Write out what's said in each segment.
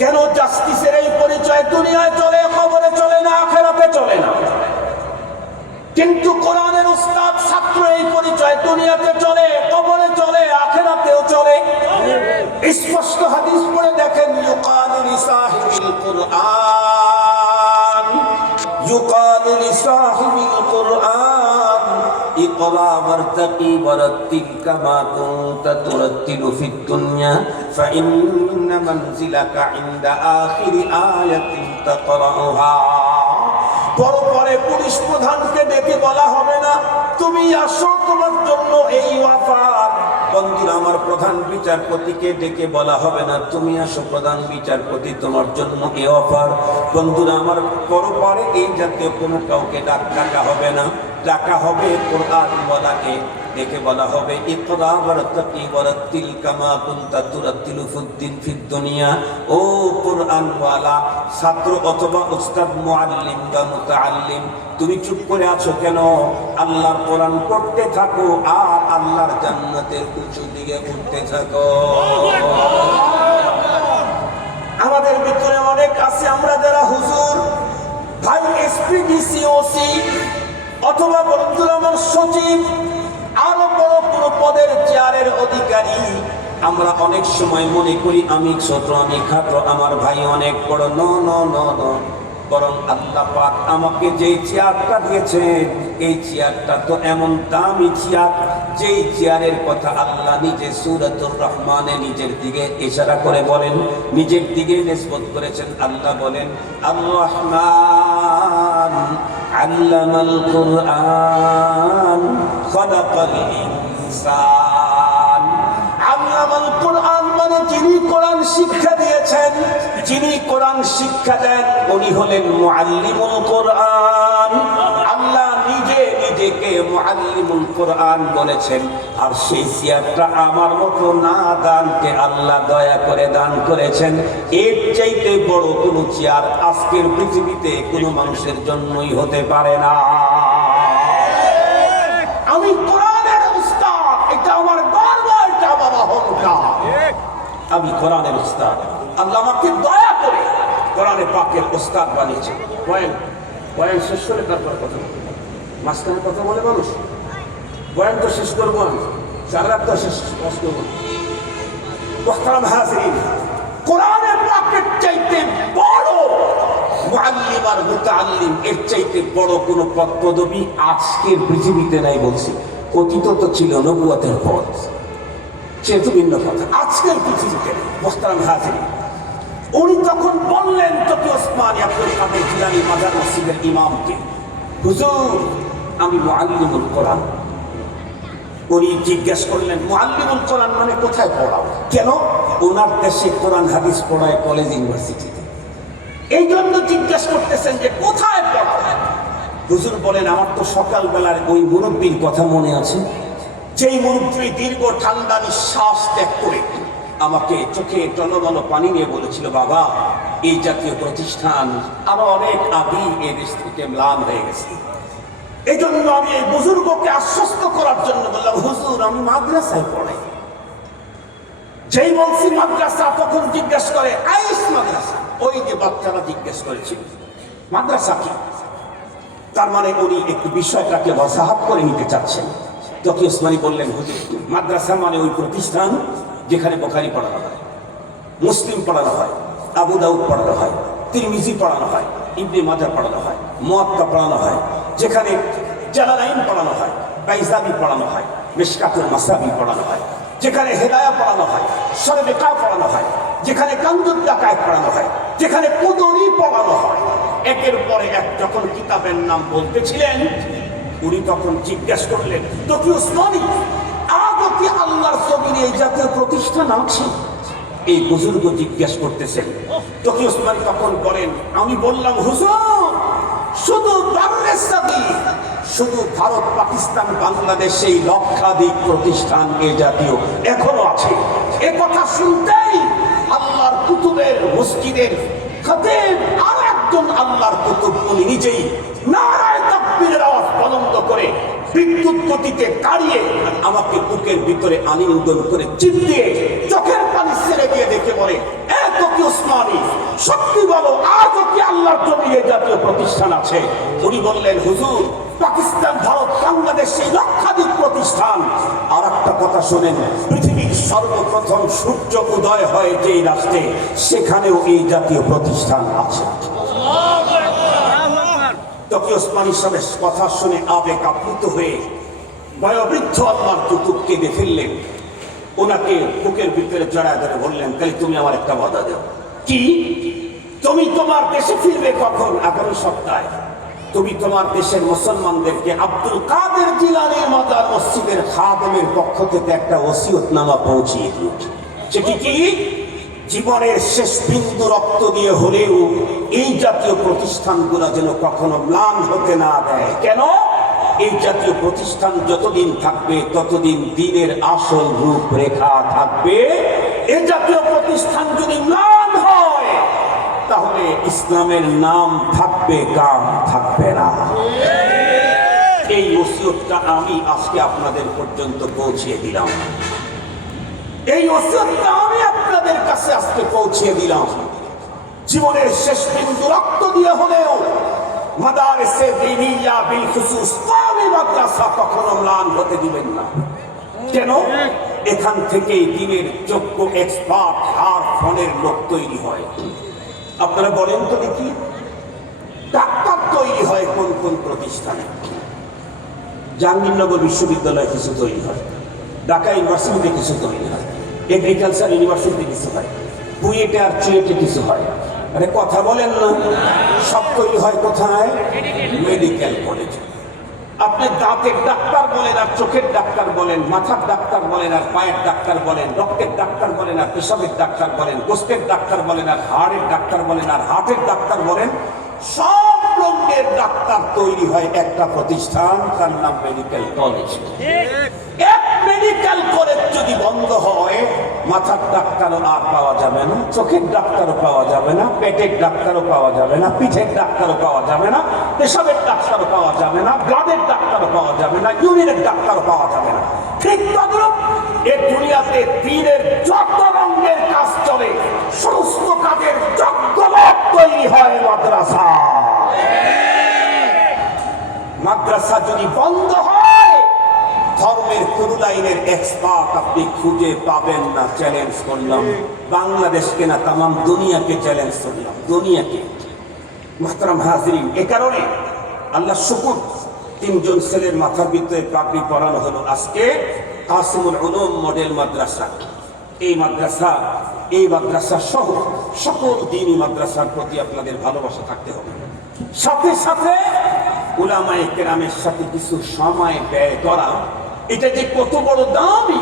কেন জাস্টিসের এই পরিচয় দুনিয়ায় চলে, কবরে চলে না, আখিরাতে চলে না? কিন্তু কোরআনের উস্তাদ ছাত্র এই পরিচয় দুনিয়াতে চলে, কবরে চলে, আখিরাতেও চলে। স্পষ্ট হাদিস পড়ে দেখেন, ইউকালু লিসাহিবিল কুরআন, ইউকালু লিসাহিবিল কুরআন ইকরা ওয়ারতাকি ওয়ারাত্তিল কামা কুনতা তুরাত্তিলু ফিদ দুনিয়া ফাইন্না মানজিলাকা ইনদা আখিরি আয়াতিন তাকরাউহা। বড় পরে পুলিশ প্রধানকে ডেকে বলা হবে না, তুমি আসো, তোমার জন্য এই ওয়াফাত। বন্ধুরা আমার, প্রধান বিচারপতিকে ডেকে বলা হবে না, তুমি আসো প্রধান বিচারপতি, তোমার জন্য এই অফার। বন্ধুরা আমার, পরপরে এই জাতীয় কোনো কাউকে ডাকা হবে না, ডাকা হবে কোরআন ওয়ালাকে, ডেকে বলা হবে ইকরা ওয়ারতাকি ওয়ারাত্তিল কামা কুনতা তুরাত্তিলু ফিদ দুনিয়া। ও কোরআন ওয়ালা ছাত্র অথবা উস্তাদ, মুআল্লিম বা মুতাআল্লিম, তুমি চুপ করে আছো কেন? আল্লাহর কোরআন পড়তে থাকো আর আল্লাহর জান্নাতের উঁচু দিকে উঠতে থাকো। আমাদের ভিতরে অনেক আছে আমরা যারা হুজুর, ভাই এসপি, ডিসি, ওসি অথবা বন্ধুরা আমার সচিব, আরো বড় কোনো পদের চেয়ারের অধিকারী, আমরা অনেক সময় মনে করি আমি ছোট, আমি খাটো, আমার ভাই অনেক বড়। ন ন ন ন, বরং আল্লাহ পাক আমাকে যেই চেয়ারটা দিয়েছেন, এই চেয়ারটা তো এমন দামি চেয়ার, যেই চেয়ারের কথা আল্লাহ নিজে সূরাতুর রহমানে নিজের দিকে ইশারা করে বলেন, নিজের দিকে নিসবত করেছেন। আল্লাহ বলেন, আর রহমান আল্লামাল কুরআন খালাকাল ইনসান। আল্লামাল কুরআন মানে যিনি কোরআন শিক্ষা দিয়েছেন, যিনি কোরআন শিক্ষা দেন, উনি হলেন মুআল্লিমুল কোরআন। আল্লাহ নিজে নিজেকে মুআল্লিমুল কোরআন বলেছেন। আর সেই চেয়ারটা আমার মতো না দানকে আল্লাহ দয়া করে দান করেছেন। এর চাইতে বড় কোনো চেয়ার আজকের পৃথিবীতে কোনো মানুষের জন্যই হতে পারে না। আমি কোরআনের উস্তাদ, এটা আমার গর্ব, এটা আমার অহংকার। আমি কোরআনের উস্তাদ, আল্লাহ আমাকে দয়া করে কোরআনে পাকের উস্তাদ বানিয়েছে। বয়ান শেষ করে তারপর কথা বলবো। মাঝখানে কথা বলে মানুষ, বয়ান তো শেষ করবো আমি, সারা তো শেষ করবো। মুহতারাম হাজিরিন, কোরআনের পাকের চাইতে বড় মুআল্লিম আর মুতাআল্লিম, এর চাইতে বড় কোনো পদ পদবী আজকের পৃথিবীতে নাই। বলছি অতীত তো ছিল নবুয়তের পদ, সে তো ভিন্ন কথা, আজকের পৃথিবীতে। মুহতারাম হাজিরিন, উনি তখন বললেন তকি ওসমান আব্দুল কাদের জিলানী মাজার মসজিদের ইমামকে, হুজুর আমি মুআল্লিমুল কোরআন। উনি জিজ্ঞেস করলেন, মুআল্লিমুল কোরআন মানে কোথায় পড়াও? কেন? ওনার দেশে কোরআন হাদিস পড়ায় কলেজ, ইউনিভার্সিটিতে। এই জন্য জিজ্ঞেস করতেছেন যে কোথায় পড়াও? হুজুর বলেন, আমার তো সকালবেলার ওই মুরব্বীর কথা মনে আছে, যেই মুরব্বী দীর্ঘ ঠান্ডা নিঃশ্বাস ত্যাগ করে আমাকে চোখে টলমল পানি নিয়ে বলেছিল, বাবা এই জাতীয় প্রতিষ্ঠান আরো অনেক আগেই এই দেশ থেকে ম্লান হয়ে গেছে। এই জন্য আমি এই বুজুর্গকে আশ্বস্ত করার জন্য বললাম, হুজুর আমি মাদ্রাসায় পড়াই। যেই বলছি মাদ্রাসা, তখন জিজ্ঞেস করে আইস মাদ্রাসা। ওই যে বাচ্চারা জিজ্ঞেস করেছিল মাদ্রাসা কি, তার মানে উনি একটু বিষয়টাকে ওয়াজাহাত করে নিতে চাচ্ছেন। তকি ওসমানী বললেন, হুজুর মাদ্রাসা মানে ওই প্রতিষ্ঠান যেখানে বুখারী পড়ানো হয়, মুসলিম পড়ানো হয়, আবু দাউদ পড়ানো হয়, তিরমিজি পড়ানো হয়, ইবনে মাজাহ পড়ানো হয়, মুয়াত্তা পড়ানো হয়, যেখানে জালালাইন পড়ানো হয়, বাইজাবি পড়ানো হয়, মিশকাতুল মাসাবি পড়ানো হয়, যেখানে হেদায়া পড়ানো হয়, শরবেকা পড়ানো হয়, যেখানে কানজুদ দাকায়েত পড়ানো হয়, যেখানে কুদুরি পড়ানো হয়। একের পরে এক যখন কিতাবের নাম বলতেছিলেন, উনি তখন জিজ্ঞেস করলেন, তকি ওসমানী আদৌ কি আল্লাহর জমিনে এই জাতীয় প্রতিষ্ঠান আছে? এই বুজুর্গ জিজ্ঞেস করতেছেন। তকি ওসমানী তখন বলেন, আমি বললাম, হুজুর শুধু শুধু ভারত, পাকিস্তান, বাংলাদেশ এই লক্ষাধিক প্রতিষ্ঠান এ জাতীয় এখনো আছে। এ কথা শুনতেই আল্লাহর কুতুবের মসজিদের খতিব আর একজন আল্লাহর কুতুব, উনি নিজেই নারায়ে তাকবীরের আওয়াজ বুলন্দ করে বিদ্যুৎ গতিতে দাঁড়িয়ে আমাকে বুকের ভিতরে আলিঙ্গন করে চিপ দিয়ে চোখের পানি ছেড়ে দিয়ে দেখে বলে, এত তকি ওসমানী, সত্যি বলো আজও কি আল্লাহর জমিনে এই জাতীয় প্রতিষ্ঠান আছে? উনি বললেন, হুজুর, পাকিস্তান, ভারত, বাংলাদেশ এই লক্ষাধিক প্রতিষ্ঠান। আর একটা কথা শোনেন, পৃথিবীর সর্বপ্রথম সূর্য উদয় হয় যেই রাষ্ট্রে, সেখানেও এই জাতীয় প্রতিষ্ঠান আছে। তকি ওসমানী সাহেবের কথা শুনে আবেগ আপ্লুত হয়ে বয়োবৃদ্ধ আল্লাহর কুতুব কেঁদে ফেললেন। ওনাকে বুকের ভিতরে জড়ায় ধরে বললেন, তাহলে তুমি আমার একটা ওয়াদা দাও। কি? তুমি তোমার দেশে ফিরবে কখন? আগামী সপ্তাহে তুমি তোমার দেশের মুসলমানদেরকে আব্দুল কাদের জিলানীর মাজার মসজিদের খাদেমের পক্ষ থেকে একটা ওসিয়তনামা পৌঁছিয়ে দিও। সেটি কি? জীবনের শেষ বিন্দু রক্ত দিয়ে হলেও এই জাতীয় প্রতিষ্ঠানগুলো যেন কখনো ম্লান হতে না দেয়। কেন? এই জাতীয় প্রতিষ্ঠান যতদিন থাকবে ততদিন দ্বীনের আসল রূপরেখা থাকবে। এই জাতীয় প্রতিষ্ঠান যদি ম্লান হয় তাহলে ইসলামের নাম থাকবে, কাম থাকবে না। এই ওসিয়তটা আমি আজকে আপনাদের পর্যন্ত পৌঁছিয়ে দিলাম। এই ওসিয়তটা আমি আপনাদের কাছে আজকে পৌঁছিয়ে দিলাম। জীবনের শেষ বিন্দু রক্ত দিয়ে হলেও মাদারিসে দ্বীনিয়া বিল খুসুস কওমি মাদ্রাসা কখনো ম্লান হতে দিবেন না। কেন? এখান থেকেই দ্বীনের যোগ্য এক্সপার্ট আর ফোনের লোক তৈরি হয়। আপনারা বলেন তো দেখি, ডাক্তার তৈরি হয় কোন কোন প্রতিষ্ঠানে? জাহাঙ্গীরনগর বিশ্ববিদ্যালয়ে কিছু তৈরি হয়, ঢাকা ইউনিভার্সিটিতে কিছু তৈরি হয়, এগ্রিকালচার ইউনিভার্সিটিতে কিছু হয়, বুয়েটে আর চুয়েটে কিছু হয়। আরে কথা বলেন না? সব তৈরি হয় কোথায়? Medical college. আপনি দাঁতের ডাক্তার বলেন আর চোখের ডাক্তার বলেন, মাথার ডাক্তার বলেন আর পায়ের ডাক্তার বলেন, রক্তের ডাক্তার বলেন আর পেশাবের ডাক্তার বলেন, গোস্তের ডাক্তার বলেন আর হাড়ের ডাক্তার বলেন আর হার্টের ডাক্তার বলেন, সব রোগের ডাক্তার তৈরি হয় একটা প্রতিষ্ঠান, তার নাম মেডিকেল কলেজ। এক মেডিকেল কলেজ যদি বন্ধ হয়, মাথার ডাক্তারও আর পাওয়া যাবে না, চোখের ডাক্তারও পাওয়া যাবে না, পেটের ডাক্তারও পাওয়া যাবে না, পিঠের ডাক্তারও পাওয়া যাবে না, পেশাবের ডাক্তারও পাওয়া যাবে না, ব্লাডের ডাক্তারও পাওয়া যাবে না, ইউরিনের ডাক্তারও পাওয়া যাবে না। ঠিক তদ্রূপ এই দুনিয়াতে দ্বীনের যত রঙের কাজ চলে, সমস্ত কাজের যজ্ঞলোক তৈরি হয় মাদ্রাসা। মাদ্রাসা যদি বন্ধ হয়, ধর্মের কোন লাইনের এক্সপার্ট আপনি খুঁজে পাবেন না। চ্যালেঞ্জ করলাম বাংলাদেশকে না, তামাম দুনিয়াকে চ্যালেঞ্জ করলাম, দুনিয়াকে। মুহতারাম হাজিরিন, এ কারণে আল্লাহ শুকুর, তিনজন ছেলের মাথার ভিতরে পাগড়ি পরানো হলো আজকে। কাসিমুল উলুম মডেল মাদ্রাসা, এই মাদ্রাসা সহ সকল দ্বীনি মাদ্রাসার প্রতি আপনাদের ভালোবাসা থাকতে হবে। সাথে সাথে উলামায়ে কেরামের সাথে কিছু সময় ব্যয় করা, এটা যে কত বড় দামি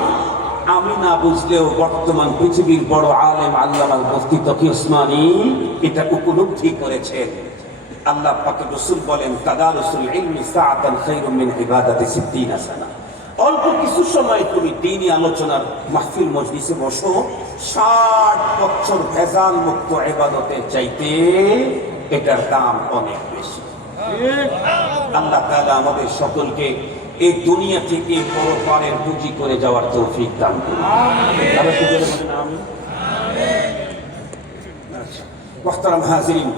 আমি না বুঝলেও বর্তমান পৃথিবীর বড় আলেম আল্লামা মুফতি তকি ওসমানী এটা উপলব্ধি করেছেন। আল্লাহ পাক রাসূল বলেন, তাদারুসুল ইলমি সাআতান খায়রুম মিন ইবাদাতি 60 সানা। অল্প কিছু সময় তুমি দ্বীনি আলোচনার মাহফিল মজলিসে বসো, 60 বছর ভেজাল মুক্ত ইবাদতের চাইতে এটার দাম অনেক বেশি। আল্লাহ তাআলা আমাদের সকলকে এই দুনিয়া থেকে পরপারের পুঁজি করে যাওয়ার তৌফিক দান করুন। আমিন। মুহতারাম হাজিরিন,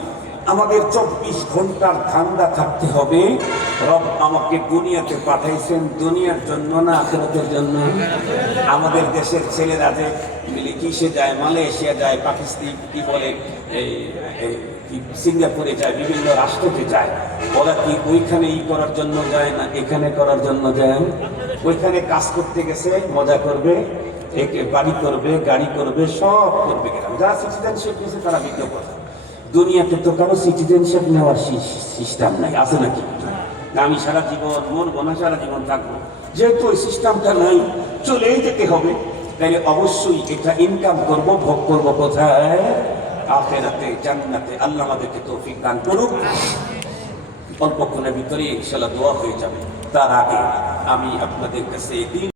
আমাদের 24 ঘন্টার ধান্দা থাকতে হবে, রব আমাকে দুনিয়াতে পাঠাইছেন দুনিয়ার জন্য না আখিরাতের জন্য। আমাদের দেশের ছেলেরা যে কিসে যায়, মালয়েশিয়া যায়, পাকিস্তান কি বলে, সিঙ্গাপুরে যায়, বিভিন্ন রাষ্ট্রতে যায়, ওরা কি ওইখানে করার জন্য যায় না এখানে করার জন্য যায়? ওইখানে কাজ করতে গেছে, মজা করবে, বাড়ি করবে, গাড়ি করবে, সব করবে। যারা সিটিজেনশিপ নিয়েছে তারা ভিন্ন কথা। দুনিয়াতে তো কারো সিটিজেনশিপ নেওয়ার সিস্টেম নাই, আছে নাকি? আমি সারা জীবন মরবো না, সারা জীবন থাকবো, যেহেতু ওই সিস্টেমটা নাই, চলেই যেতে হবে। তাইলে অবশ্যই এটা ইনকাম করব, ভোগ করবো কোথায়? আখিরাতে, জান্নাতে। আল্লাহ আমাদেরকে তৌফিক দান করুক। অল্পক্ষণের ভিতরে ইনশাআল্লাহ দোয়া হয়ে যাবে। তার আগে আমি আপনাদের কাছে